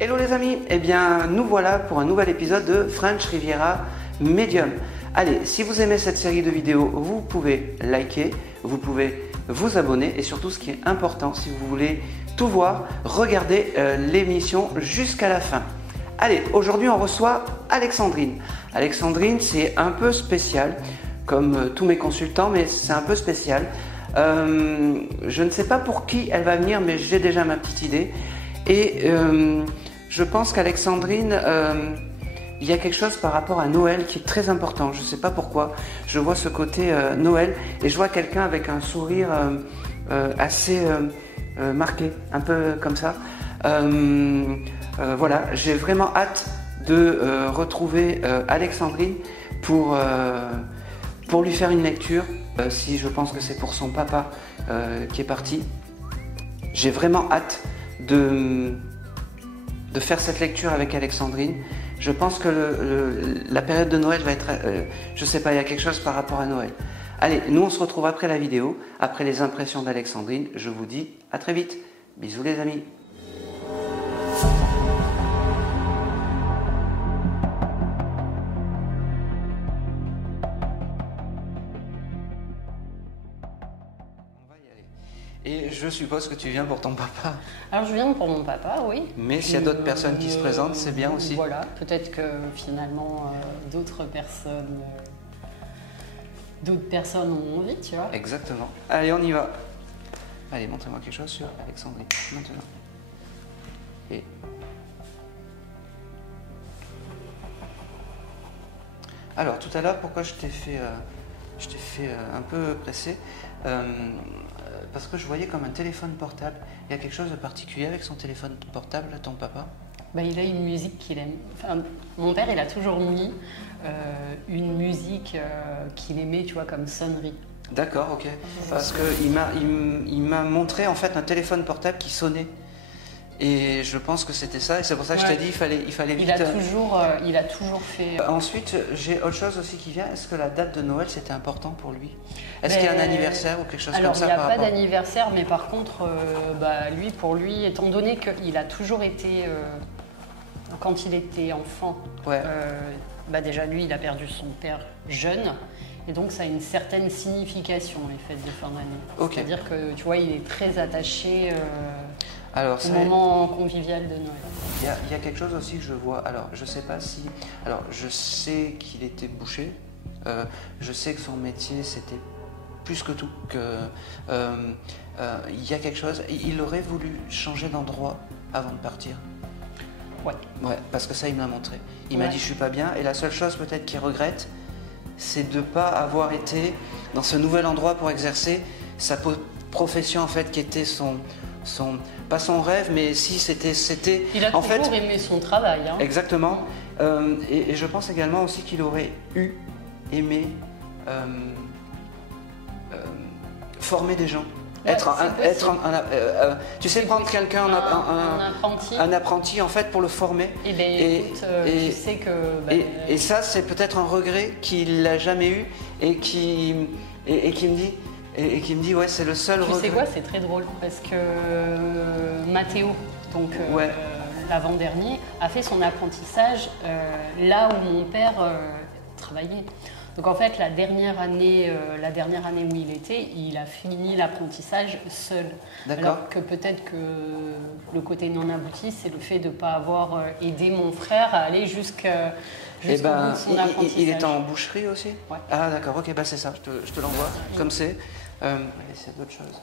Hello les amis, eh bien nous voilà pour un nouvel épisode de French Riviera Medium. Allez, si vous aimez cette série de vidéos, vous pouvez liker, vous pouvez vous abonner et surtout ce qui est important, si vous voulez tout voir, regardez l'émission jusqu'à la fin. Allez, aujourd'hui on reçoit Alexandrine. Alexandrine, c'est un peu spécial, comme tous mes consultants, mais c'est un peu spécial. Je ne sais pas pour qui elle va venir, mais j'ai déjà ma petite idée. Et je pense qu'Alexandrine, il y a quelque chose par rapport à Noël qui est très important. Je ne sais pas pourquoi. Je vois ce côté Noël et je vois quelqu'un avec un sourire assez marqué, un peu comme ça. Voilà, j'ai vraiment hâte de retrouver Alexandrine pour lui faire une lecture. Si je pense que c'est pour son papa qui est parti. J'ai vraiment hâte de faire cette lecture avec Alexandrine. Je pense que la période de Noël va être... je sais pas, il y a quelque chose par rapport à Noël. Allez, nous on se retrouve après la vidéo, après les impressions d'Alexandrine. Je vous dis à très vite. Bisous les amis. Et je suppose que tu viens pour ton papa. Alors je viens pour mon papa, oui. Mais s'il y a d'autres personnes qui se présentent, c'est bien aussi. Voilà, peut-être que finalement d'autres personnes ont envie, tu vois. Exactement. Allez, on y va. Allez, montrez-moi quelque chose sur Alexandrine, maintenant. Et... Alors, tout à l'heure, pourquoi je t'ai fait un peu pressé parce que je voyais comme un téléphone portable. Il y a quelque chose de particulier avec son téléphone portable, ton papa? Il a une musique qu'il aime. Enfin, mon père, il a toujours mis une musique qu'il aimait, tu vois, comme sonnerie. D'accord, ok. Parce qu'il m'a montré en fait un téléphone portable qui sonnait. Et je pense que c'était ça, et c'est pour ça que je t'ai dit il fallait vite. Il a toujours fait. Ensuite, j'ai autre chose aussi qui vient. Est-ce que la date de Noël c'était important pour lui? Est-ce qu'il y a un anniversaire ou quelque chose comme ça? Alors, il n'y a pas d'anniversaire, mais par contre, pour lui, étant donné qu'il a toujours été. Quand il était enfant, ouais. Déjà lui, il a perdu son père jeune. Et donc, ça a une certaine signification, les fêtes de fin d'année. Okay. C'est-à-dire que, tu vois, il est très attaché. Alors, au moment convivial de Noël. Il y a quelque chose aussi que je vois. Alors, je sais pas si. Alors, je sais qu'il était boucher. Je sais que son métier, c'était plus que tout. Il y a quelque chose. Il aurait voulu changer d'endroit avant de partir. Ouais. Ouais, parce que ça, il me l'a montré. Il m'a dit, je suis pas bien. Et la seule chose, peut-être, qu'il regrette, c'est de ne pas avoir été dans ce nouvel endroit pour exercer sa profession, en fait, qui était pas son rêve, mais si c'était il a toujours aimé son travail. Hein. Exactement. Et je pense également aussi qu'il aurait aimé former des gens. Ouais, tu sais, prendre quelqu'un, un apprenti en fait pour le former. Tu sais que. Et ça, c'est peut-être un regret qu'il n'a jamais eu et qui me dit. Et qui me dit, ouais, c'est le seul regret. Tu sais quoi, c'est très drôle parce que Mathéo, donc l'avant-dernier, a fait son apprentissage là où mon père travaillait. Donc en fait, la dernière année où il était, il a fini l'apprentissage seul. D'accord. Alors que peut-être que le côté non abouti, c'est le fait de ne pas avoir aidé mon frère à aller jusqu'au bout de son apprentissage. Il était en boucherie aussi? Ouais. Ah d'accord, ok, c'est ça, je te l'envoie, comme c'est. Allez, c'est d'autres choses.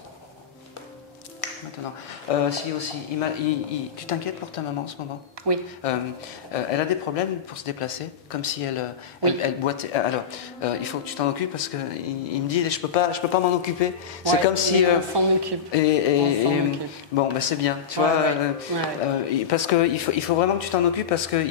Maintenant, si aussi, tu t'inquiètes pour ta maman en ce moment? Oui. Elle a des problèmes pour se déplacer, comme si elle boitait. Alors, il faut que tu t'en occupes parce qu'il me dit, je peux pas m'en occuper. Ouais, c'est comme si. On s'en occupe. Bon, c'est bien, tu vois. Parce qu'il faut vraiment que tu t'en occupes parce que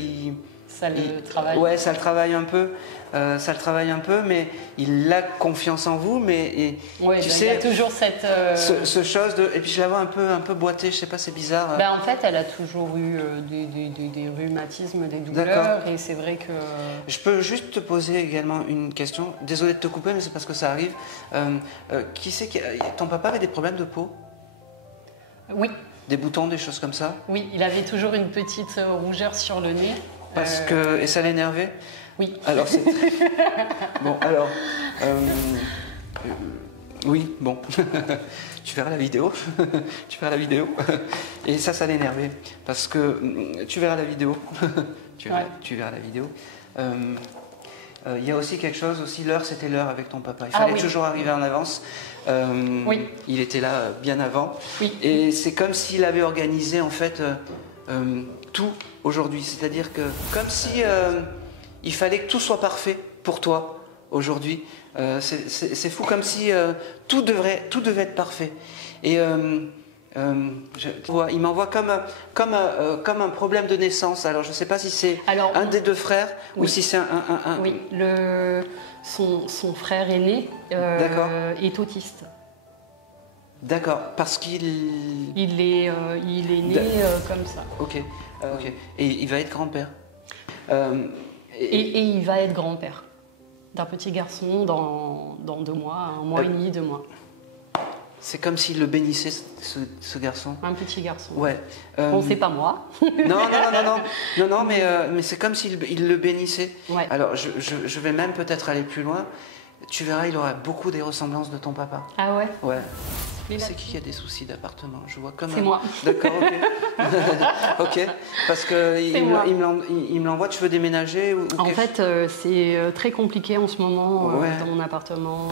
ça le travaille. Ouais, ça le travaille un peu. Mais il a confiance en vous, mais tu sais, il y a toujours cette ce chose de, et puis je la vois un peu boitée, je sais pas, c'est bizarre. En fait, elle a toujours eu des rhumatismes, des douleurs, et c'est vrai que. Je peux juste te poser également une question. Désolé de te couper, mais c'est parce que ça arrive. Qui c'est ton papa avait des problèmes de peau? Oui. Des boutons, des choses comme ça? Oui, il avait toujours une petite rougeur sur le nez. Et ça l'énervait? Oui. Alors, bon, alors... oui, bon. Tu verras la vidéo. Tu verras la vidéo. Et ça l'énervait. Parce que... Tu verras la vidéo. Tu verras la vidéo. Il y a aussi quelque chose, aussi l'heure, c'était l'heure avec ton papa. Il fallait toujours arriver en avance. Il était là bien avant. Oui. Et c'est comme s'il avait organisé en fait tout aujourd'hui. C'est-à-dire que comme si il fallait que tout soit parfait pour toi aujourd'hui. C'est fou, comme si tout devait être parfait. Et il m'envoie comme un problème de naissance. Alors je ne sais pas si c'est un des deux frères ou si c'est un... Oui, son frère aîné est autiste. D'accord, parce qu'il... Il est né comme ça. Ok. Et il va être grand-père. Et il va être grand-père d'un petit garçon dans 2 mois, 1 mois et demi, 2 mois. C'est comme s'il le bénissait, ce garçon. Un petit garçon. Ouais. Bon, c'est pas moi. Non, mais c'est comme s'il le bénissait. Ouais. Alors, je vais même peut-être aller plus loin. Tu verras, il aura beaucoup des ressemblances de ton papa. Ah ouais? Ouais. C'est qui a des soucis d'appartement? Je vois comme C'est moi. D'accord, ok. Ok, parce que il me l'envoie. Tu veux déménager ou En fait, c'est très compliqué en ce moment dans mon appartement.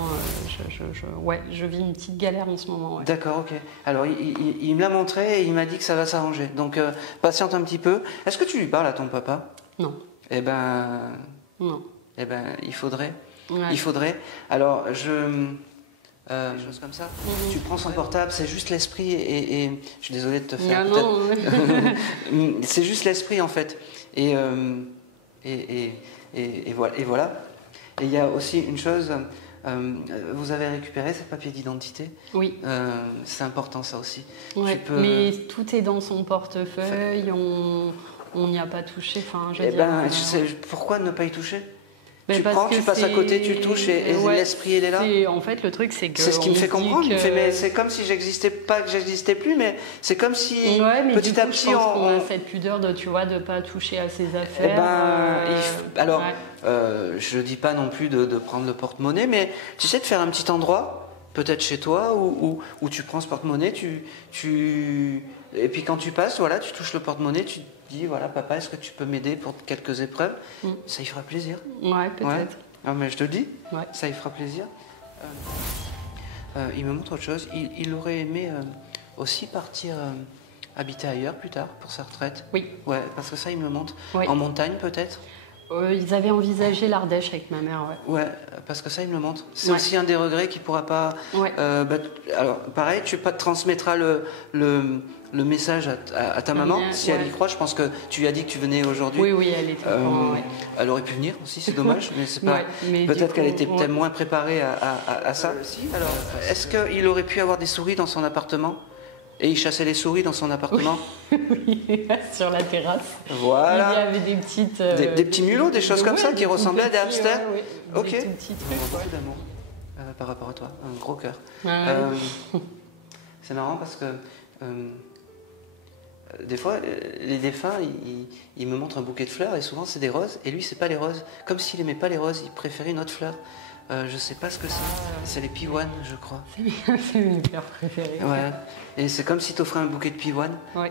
Je vis une petite galère en ce moment. Ouais. D'accord, ok. Alors, il me l'a montré et il m'a dit que ça va s'arranger. Donc, patiente un petit peu. Est-ce que tu lui parles à ton papa? Non. Eh ben... Non. Eh ben, il faudrait. Ouais. Il faudrait. Alors, des choses comme ça. Tu prends son portable, c'est juste l'esprit et je suis désolé de te faire. C'est juste l'esprit en fait. Et voilà. Et il y a aussi une chose. Vous avez récupéré ce papier d'identité. Oui. C'est important ça aussi. Ouais, mais tout est dans son portefeuille. On n'y a pas touché. Enfin, pourquoi ne pas y toucher? Tu passes à côté, tu touches et l'esprit il est là. En fait, le truc c'est que c'est ce qui me fait comprendre. Mais c'est comme si j'existais pas, que j'existais plus, mais c'est comme si petit à petit je pense qu'on a cette pudeur de pas toucher à ses affaires. Je dis pas non plus de prendre le porte-monnaie, mais tu sais de faire un petit endroit, peut-être chez toi, où tu prends ce porte-monnaie, et puis quand tu passes, voilà, tu touches le porte-monnaie, tu dis voilà papa, est-ce que tu peux m'aider pour quelques épreuves? Ça y fera plaisir. Ouais, peut-être. Ouais. Non mais je te le dis, ça y fera plaisir. Il me montre autre chose. Il aurait aimé aussi partir habiter ailleurs plus tard pour sa retraite. Oui. Ouais, parce que ça il me montre. Oui. En montagne peut-être. Ils avaient envisagé l'Ardèche avec ma mère, ouais. Ouais, parce que ça, il me le montre. C'est aussi un des regrets qu'il ne pourra pas... Ouais. Alors, pareil, tu transmettras le message à ta maman, si elle y croit. Je pense que tu lui as dit que tu venais aujourd'hui. Oui, elle était elle aurait pu venir aussi, c'est dommage, mais c'est pas... Peut-être qu'elle était peut-être moins préparée à ça. Alors, est-ce qu'il aurait pu avoir des souris dans son appartement? Et il chassait les souris dans son appartement? Oui, sur la terrasse. Voilà. Il y avait des petites... des petits mulots, des choses comme ça qui ressemblaient à des hamsters. Ouais. Ok. Des tout petits trucs. Beaucoup d'amour par rapport à toi, un gros cœur. C'est marrant parce que des fois, les défunts, ils me montrent un bouquet de fleurs et souvent c'est des roses. Et lui, c'est pas les roses. Comme s'il aimait pas les roses, il préférait une autre fleur. Je sais pas ce que c'est. C'est les pivoines, je crois. C'est mes fleurs préférées. Ouais. Et c'est comme si tu offrais un bouquet de pivoines. Ouais.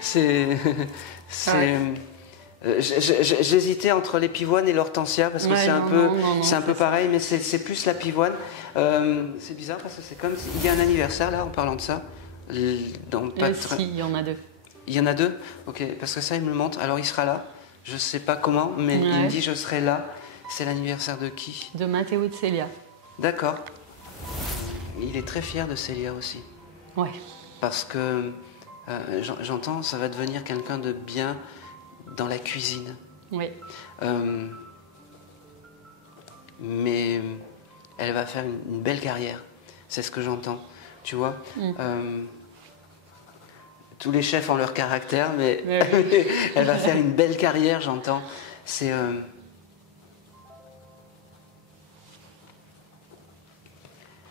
C'est. J'hésitais entre les pivoines et l'hortensia parce que c'est un peu pareil, mais c'est plus la pivoine. C'est bizarre parce que c'est comme il y a un anniversaire là en parlant de ça. Si, il y en a 2. Il y en a 2. Ok, parce que ça il me le montre. Alors il sera là. Je sais pas comment, mais il me dit je serai là. C'est l'anniversaire de qui? De Mathéo et de Célia. D'accord. Il est très fier de Célia aussi. Ouais. Parce que j'entends, ça va devenir quelqu'un de bien dans la cuisine. Oui. Mais elle va faire une belle carrière. C'est ce que j'entends. Tu vois tous les chefs ont leur caractère, mais elle va faire une belle carrière, j'entends. C'est...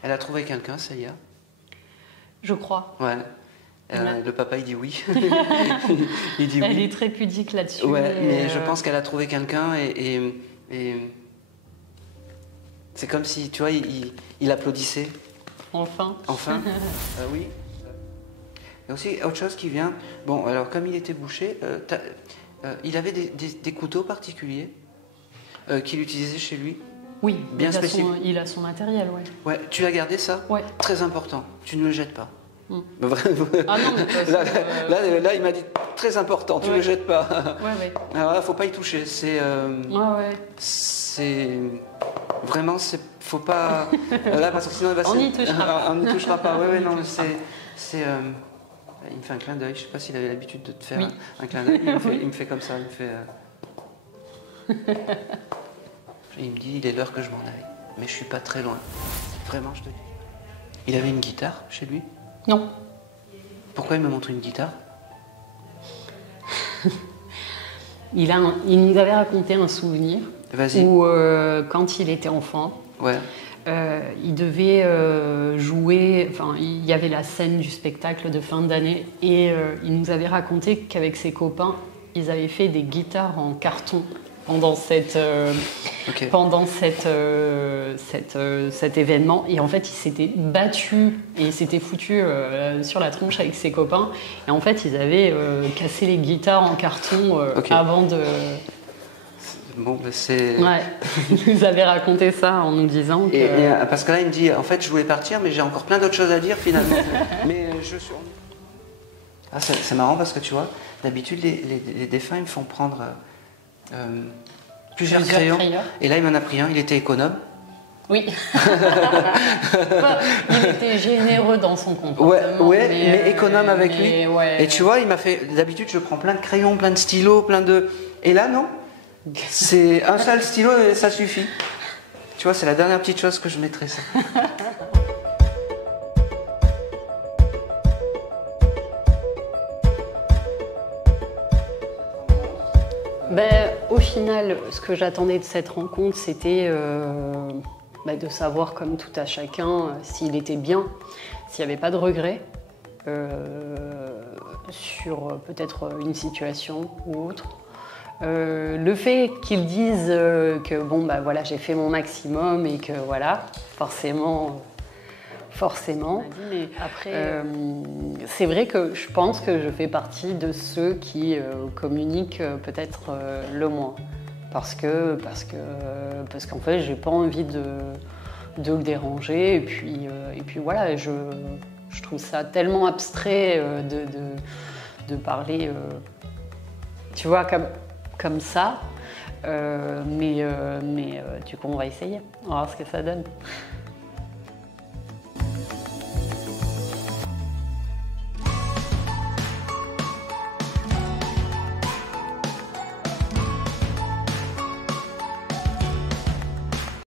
Elle a trouvé quelqu'un, Célia? Je crois. Ouais. Le papa, il dit oui. Il dit Elle oui. est très pudique là-dessus. Ouais, mais je pense qu'elle a trouvé quelqu'un et c'est comme si, tu vois, il applaudissait. Enfin. Enfin. Oui. Et aussi, autre chose qui vient. Bon, alors, comme il était bouché, il avait des couteaux particuliers qu'il utilisait chez lui. Oui, bien spécifique. Il a son matériel, ouais. Ouais, tu l'as gardé ça? Ouais. Très important, tu ne le jettes pas. Ah non, mais là, il m'a dit très important, tu ne le jettes pas. Ouais. Alors là, faut pas y toucher. C'est. C'est. Vraiment, faut pas. Là, parce que sinon, on n'y touchera pas. On n'y touchera pas. Ouais, non, c'est. Il me fait un clin d'œil. Je sais pas s'il avait l'habitude de te faire un clin d'œil. Il me fait comme ça. Il me fait. Il me dit, il est l'heure que je m'en aille. Mais je suis pas très loin. Vraiment, je te dis. Il avait une guitare chez lui? Non. Pourquoi il me montre une guitare? Il nous avait raconté un souvenir où, quand il était enfant, il devait jouer. Enfin, il y avait la scène du spectacle de fin d'année et il nous avait raconté qu'avec ses copains, ils avaient fait des guitares en carton pendant cet événement, et en fait il s'était battu et il s'était foutu sur la tronche avec ses copains, et en fait ils avaient cassé les guitares en carton avant de... Bon, c'est... Ouais, il nous avait raconté ça en nous disant que... parce que là il me dit, en fait je voulais partir mais j'ai encore plein d'autres choses à dire finalement. Mais je suis... Ah, c'est marrant parce que tu vois, d'habitude les défunts ils me font prendre... plusieurs crayons. Et là, il m'en a pris un. Il était économe. Oui. Il était généreux dans son comportement. Mais économe avec lui. Ouais. Et tu vois, il m'a fait... D'habitude, je prends plein de crayons, plein de stylos, plein de... Et là, non. C'est un seul stylo et ça suffit. Tu vois, c'est la dernière petite chose que je mettrais, ça. Au final, ce que j'attendais de cette rencontre, c'était de savoir, comme tout à chacun, s'il était bien, s'il n'y avait pas de regrets sur peut-être une situation ou autre. Le fait qu'ils disent que voilà, j'ai fait mon maximum et que voilà, forcément. Mais après, c'est vrai que je pense que je fais partie de ceux qui communiquent peut-être le moins. Parce qu'en fait, j'ai pas envie de le déranger. Et puis voilà, je trouve ça tellement abstrait de parler, tu vois, comme ça. Mais du coup, on va essayer. On va voir ce que ça donne.